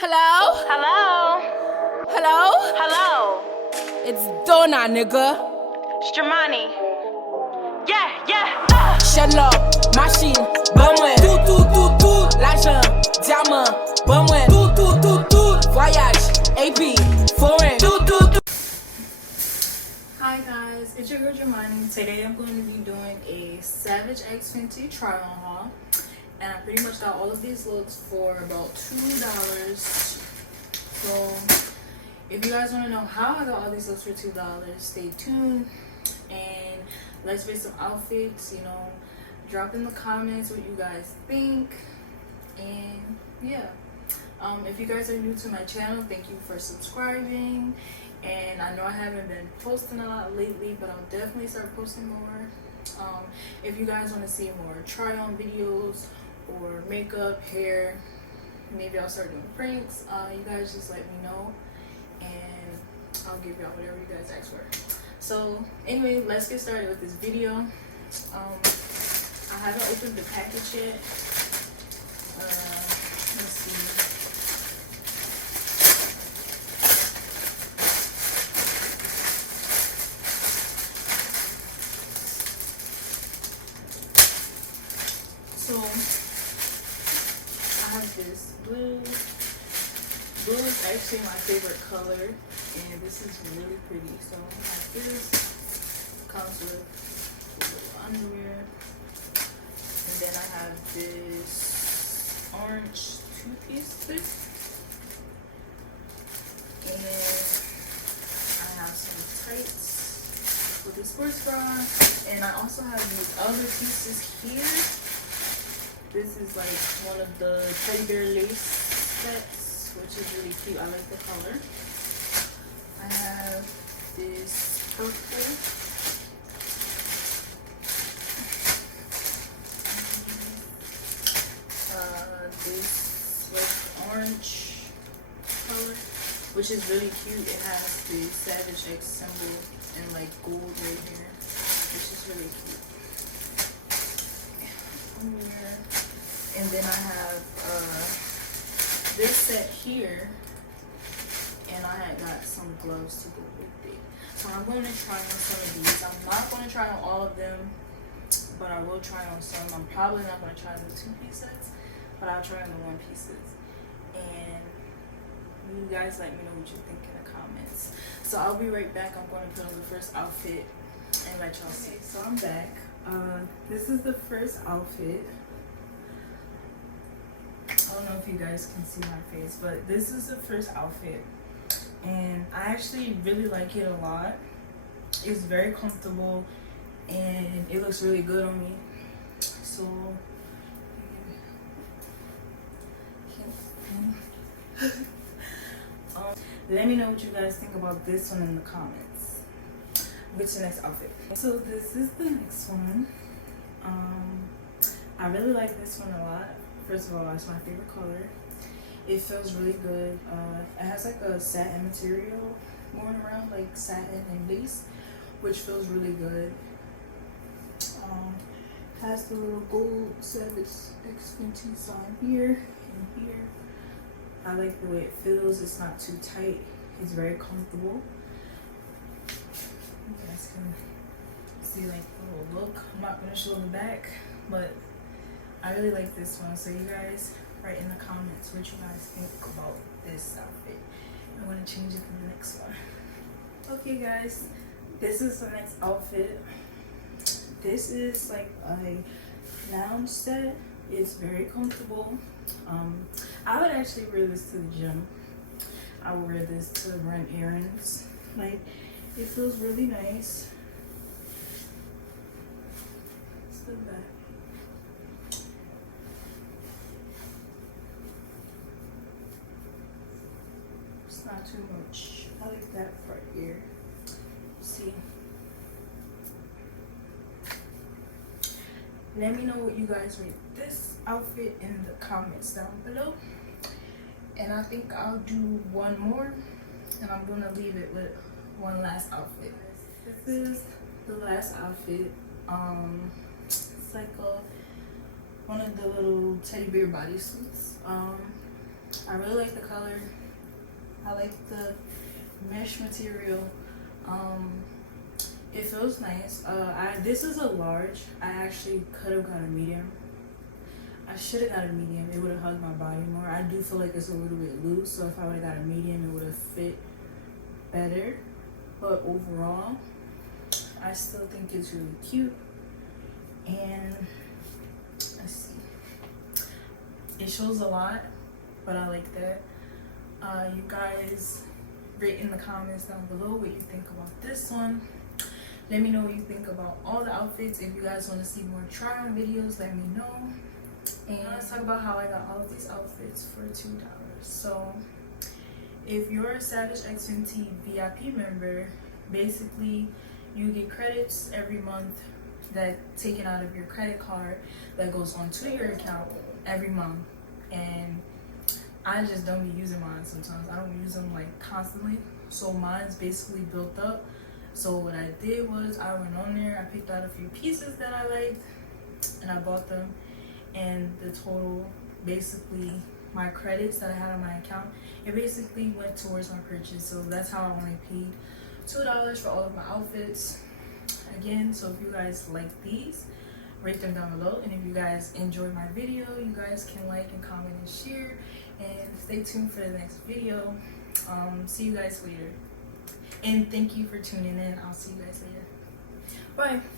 Hello? Hello? Hello? Hello? It's Donna, nigga. Stromani. Yeah. Shut up, machine, bamwe. Tout, l'argent, diamant, bamwe. Tout, voyage, AP, foreign. Tout. Hi guys, it's your girl Stromani. Today I'm going to be doing a SavageX Fenty try-on haul. And I pretty much got all of these looks for about $2. So if you guys want to know how I got all these looks for $2, stay tuned and let's rate some outfits. Drop in the comments what you guys think. And yeah, if you guys are new to my channel, thank you for subscribing. And I know I haven't been posting a lot lately, but I'll definitely start posting more. If you guys want to see more try-on videos or makeup, hair, maybe I'll start doing pranks. You guys just let me know and I'll give y'all whatever you guys ask for. So anyway, let's get started with this video. I haven't opened the package yet. Let's see. So I have this blue. Blue is actually my favorite color, and this is really pretty. So I have this. Comes with a little underwear, and then I have this orange two-piece thing, and I have some tights with a sports bra, and I also have these other pieces here. This is like one of the teddy bear lace sets, which is really cute. I like the color. I have this purple. This like orange color, which is really cute. It has the SavageX symbol in like gold right here, which is really cute. And then I have this set here, and I had got some gloves to go with it. So I'm going to try on some of these. I'm not going to try on all of them, but I will try on some. I'm probably not going to try on the two-piece sets, but I'll try on the one-pieces. And you guys let me know what you think in the comments. So I'll be right back. I'm going to put on the first outfit and let y'all see. So I'm back. This is the first outfit. I don't know if you guys can see my face, but this is the first outfit, and I actually really like it a lot. It's very comfortable and it looks really good on me. So let me know what you guys think about this one in the comments. What's the next outfit? So this is the next one. I really like this one a lot. First of all, it's my favorite color. It feels really good. It has like a satin material going around, like satin and lace, which feels really good. Has the little gold SavageX Fenty sign here and here. I like the way it feels. It's not too tight. It's very comfortable. You guys can see like the little look. I'm not gonna show the back, but I really like this one. So you guys write in the comments what you guys think about this outfit. I'm gonna change it to the next one. Okay guys, this is the next outfit. This is like a lounge set. It's very comfortable. I would actually wear this to the gym. I would wear this to run errands. Like, it feels really nice. It's the back. It's not too much. I like that part here. See. Let me know what you guys rate this outfit in the comments down below. And I think I'll do one more, and I'm gonna leave it with one last outfit. This is the last outfit. It's like one of the little teddy bear bodysuits. I really like the color. I like the mesh material. It feels nice. This is a large. I actually could have got a medium. I should have got a medium. It would have hugged my body more. I do feel like it's a little bit loose, so if I would have got a medium, it would have fit better. But overall, I still think it's really cute. And let's see. It shows a lot, but I like that. You guys rate in the comments down below what you think about this one. Let me know what you think about all the outfits. If you guys want to see more try on videos, let me know. And let's talk about how I got all of these outfits for $2. So if you're a SavageX Fenty VIP member, basically you get credits every month that taken out of your credit card that goes onto your account every month. And I just don't be using mine sometimes. I don't use them like constantly, so mine's basically built up. So what I did was I went on there, I picked out a few pieces that I liked, and I bought them. And the total, basically my credits that I had on my account, it basically went towards my purchase. So that's how I only paid $2 for all of my outfits. Again, so if you guys like these, rate them down below. And if you guys enjoyed my video, you guys can like and comment and share. And stay tuned for the next video. See you guys later. And thank you for tuning in. I'll see you guys later. Bye.